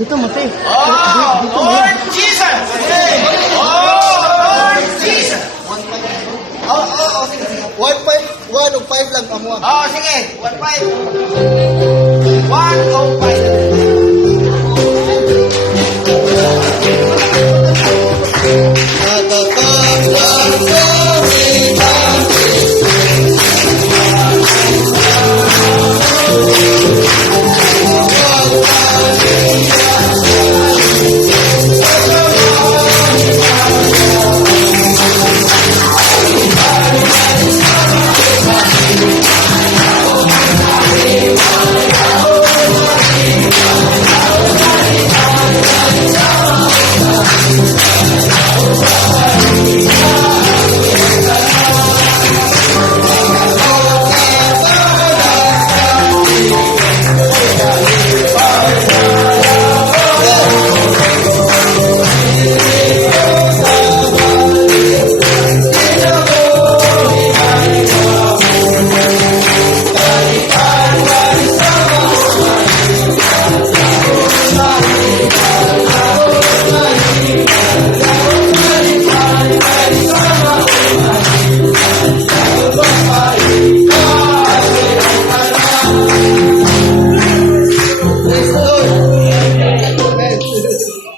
Dito mo, te. Oh, Lord Jesus! Oh, Lord Jesus! Sige. 1.1 o 5 lang amuan. Oh, sige. 1-5.